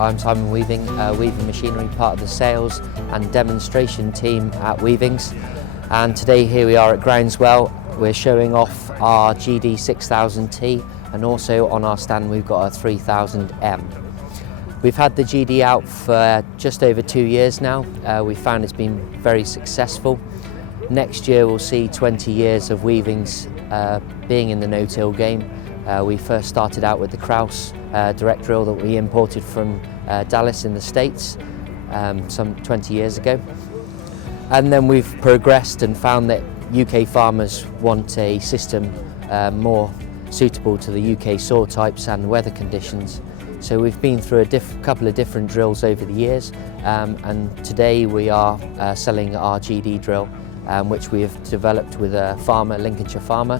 I'm Simon Weaving, Weaving Machinery, part of the sales and demonstration team at Weavings. And today here we are at Groundswell. We're showing off our GD6000T, and also on our stand we've got a 3000M. We've had the GD out for just over 2 years now. We found it's been very successful. Next year we'll see 20 years of Weavings being in the no-till game. We first started out with the Kraus direct drill that we imported from Dallas in the States some 20 years ago. And then we've progressed and found that UK farmers want a system more suitable to the UK soil types and weather conditions. So we've been through a couple of different drills over the years, and today we are selling our GD drill, which we have developed with a farmer, Lincolnshire farmer,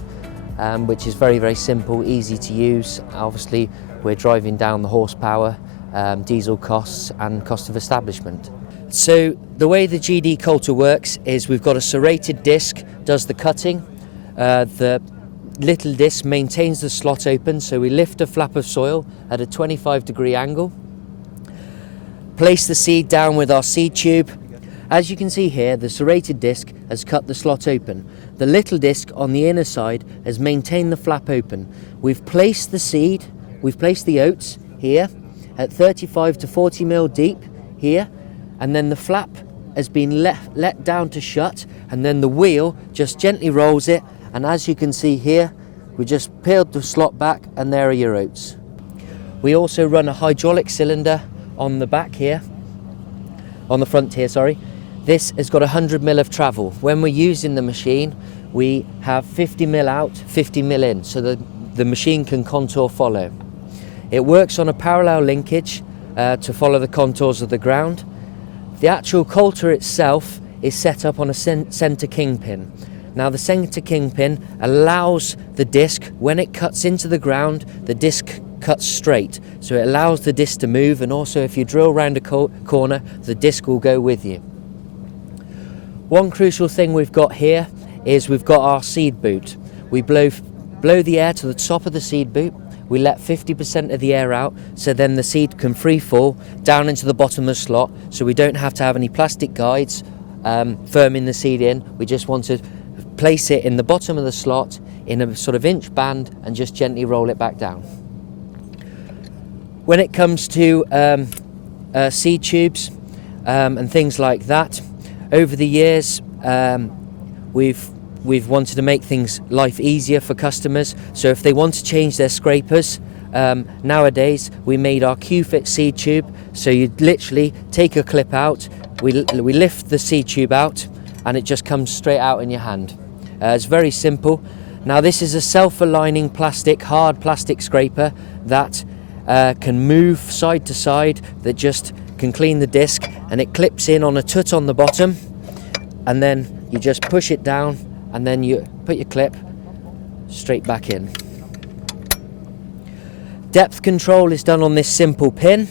which is very, very simple, easy to use. Obviously, we're driving down the horsepower, diesel costs and cost of establishment. So the way the GD coulter works is we've got a serrated disc, does the cutting. The little disc maintains the slot open, so we lift a flap of soil at a 25-degree angle, place the seed down with our seed tube. As you can see here, the serrated disc has cut the slot open. The little disc on the inner side has maintained the flap open. We've placed the seed, we've placed the oats here at 35 to 40 mil deep here, and then the flap has been let down to shut, and then the wheel just gently rolls it, and as you can see here, we just peeled the slot back and there are your oats. We also run a hydraulic cylinder on the back here, on the front here, sorry. This has got 100 mil of travel. When we're using the machine, we have 50 mil out, 50 mil in, so the machine can contour follow. It works on a parallel linkage to follow the contours of the ground. The actual coulter itself is set up on a center kingpin. Now the center kingpin allows the disc, when it cuts into the ground, the disc cuts straight. So it allows the disc to move, and also if you drill round a corner, the disc will go with you. One crucial thing we've got here is we've got our seed boot. We blow the air to the top of the seed boot. We let 50% of the air out, so then the seed can free fall down into the bottom of the slot, so we don't have to have any plastic guides firming the seed in. We just want to place it in the bottom of the slot in a sort of inch band and just gently roll it back down. When it comes to seed tubes and things like that, over the years we've wanted to make life easier for customers. So if they want to change their scrapers, nowadays we made our Q-fit seed tube. So you literally take a clip out, we lift the seed tube out, and it just comes straight out in your hand. It's very simple. Now this is a self-aligning plastic, hard plastic scraper that can move side to side, that just can clean the disc, and it clips in on a tut on the bottom, and then you just push it down, and then you put your clip straight back in. Depth control is done on this simple pin,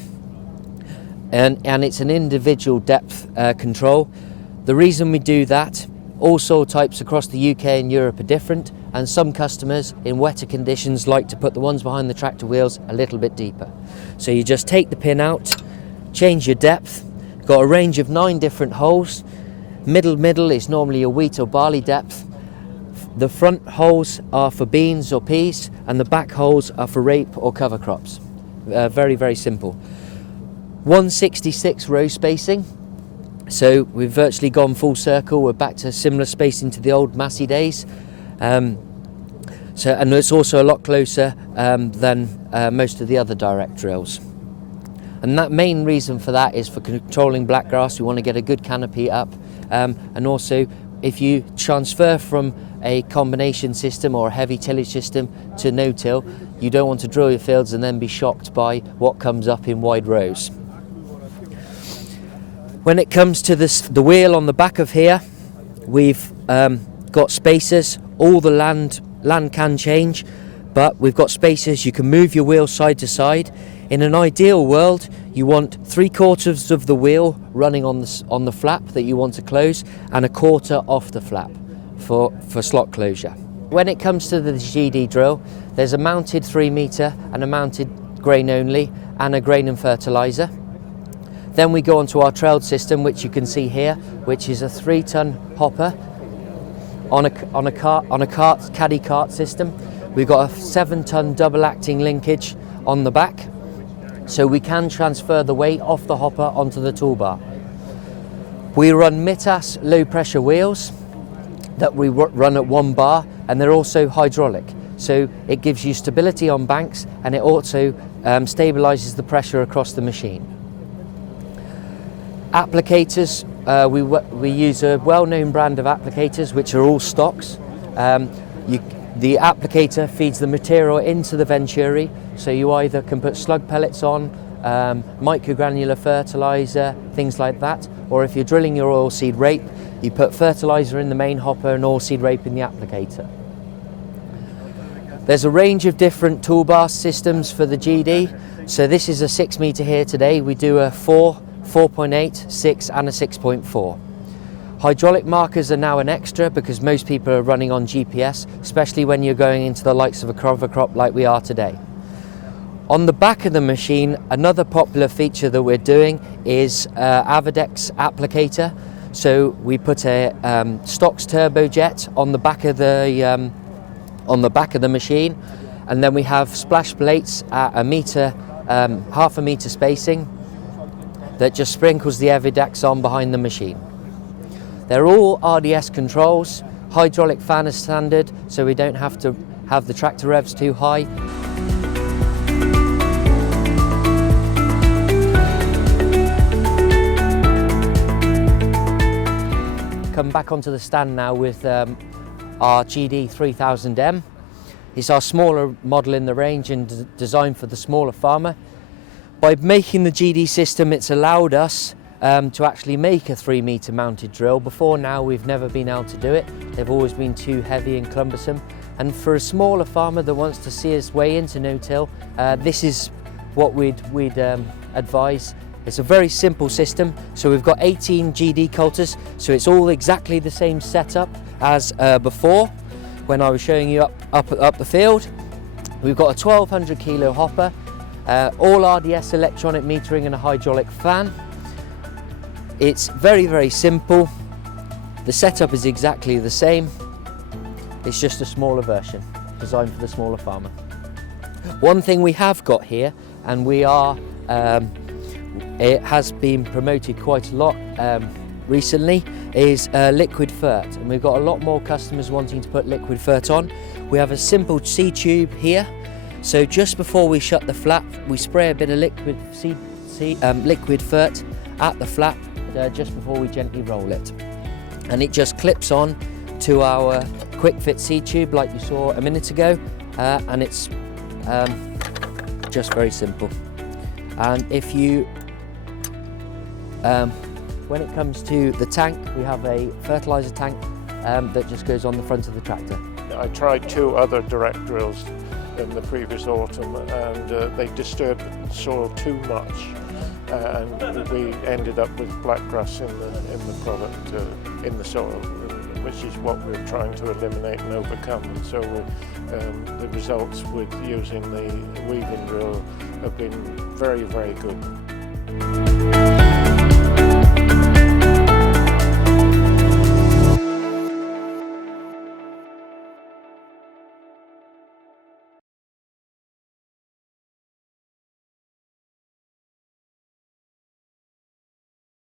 and it's an individual depth control. The reason we do that, all soil types across the UK and Europe are different, and some customers in wetter conditions like to put the ones behind the tractor wheels a little bit deeper. So you just take the pin out, change your depth. Got a range of 9 different holes. Middle is normally a wheat or barley depth. The front holes are for beans or peas, and the back holes are for rape or cover crops. Very, very simple. 166 row spacing. So we've virtually gone full circle. We're back to similar spacing to the old Massey days. And it's also a lot closer than most of the other direct drills. And that main reason for that is for controlling blackgrass. We want to get a good canopy up. And also, if you transfer from a combination system or a heavy tillage system to no-till, you don't want to drill your fields and then be shocked by what comes up in wide rows. When it comes to the wheel on the back of here, we've got spacers. All the land can change, but we've got spacers. You can move your wheel side to side. In an ideal world, you want 3/4 of the wheel running on the flap that you want to close, and 1/4 off the flap for slot closure. When it comes to the GD drill, there's a mounted 3 metre and a mounted grain only, and a grain and fertiliser. Then we go on to our trailed system, which you can see here, which is a 3-ton hopper on a caddy cart system. We've got a 7-ton double acting linkage on the back, so we can transfer the weight off the hopper onto the toolbar. We run Mitas low pressure wheels that we run at 1 bar, and they're also hydraulic. So it gives you stability on banks, and it also stabilizes the pressure across the machine. Applicators, we use a well-known brand of applicators, which are all stocks. The applicator feeds the material into the venturi, so you either can put slug pellets on, microgranular fertilizer, things like that, or if you're drilling your oilseed rape, you put fertilizer in the main hopper and oilseed rape in the applicator. There's a range of different toolbar systems for the GD. So this is a 6 meter here today. We do a 4, 4.8, 6 and a 6.4. Hydraulic markers are now an extra because most people are running on GPS, especially when you're going into the likes of a cover crop like we are today. On the back of the machine, another popular feature that we're doing is Avadex applicator. So we put a Stox turbojet on the back of the machine, and then we have splash plates at a meter, half a meter spacing, that just sprinkles the Avadex on behind the machine. They're all RDS controls, hydraulic fan is standard, so we don't have to have the tractor revs too high. Come back onto the stand now with our GD6000M. It's our smaller model in the range and designed for the smaller farmer. By making the GD system, it's allowed us to actually make a 3 meter mounted drill. Before now, we've never been able to do it. They've always been too heavy and cumbersome. And for a smaller farmer that wants to see his way into no-till, this is what we'd advise. It's a very simple system. So we've got 18 GD coulters, so it's all exactly the same setup as before when I was showing you up the field. We've got a 1200 kilo hopper, all RDS electronic metering and a hydraulic fan. It's very, very simple. The setup is exactly the same. It's just a smaller version, designed for the smaller farmer. One thing we have got here, and we are, it has been promoted quite a lot recently, is liquid fert, and we've got a lot more customers wanting to put liquid fert on. We have a simple seed tube here, so just before we shut the flap, we spray a bit of liquid fert at the flap just before we gently roll it, and it just clips on to our quick fit seed tube like you saw a minute ago, and it's just very simple. And if you when it comes to the tank, we have a fertilizer tank that just goes on the front of the tractor. I tried 2 other direct drills in the previous autumn, and they disturbed the soil too much, and we ended up with blackgrass in the product in the soil, which is what we're trying to eliminate and overcome. And so the results with using the weaving drill have been very, very good.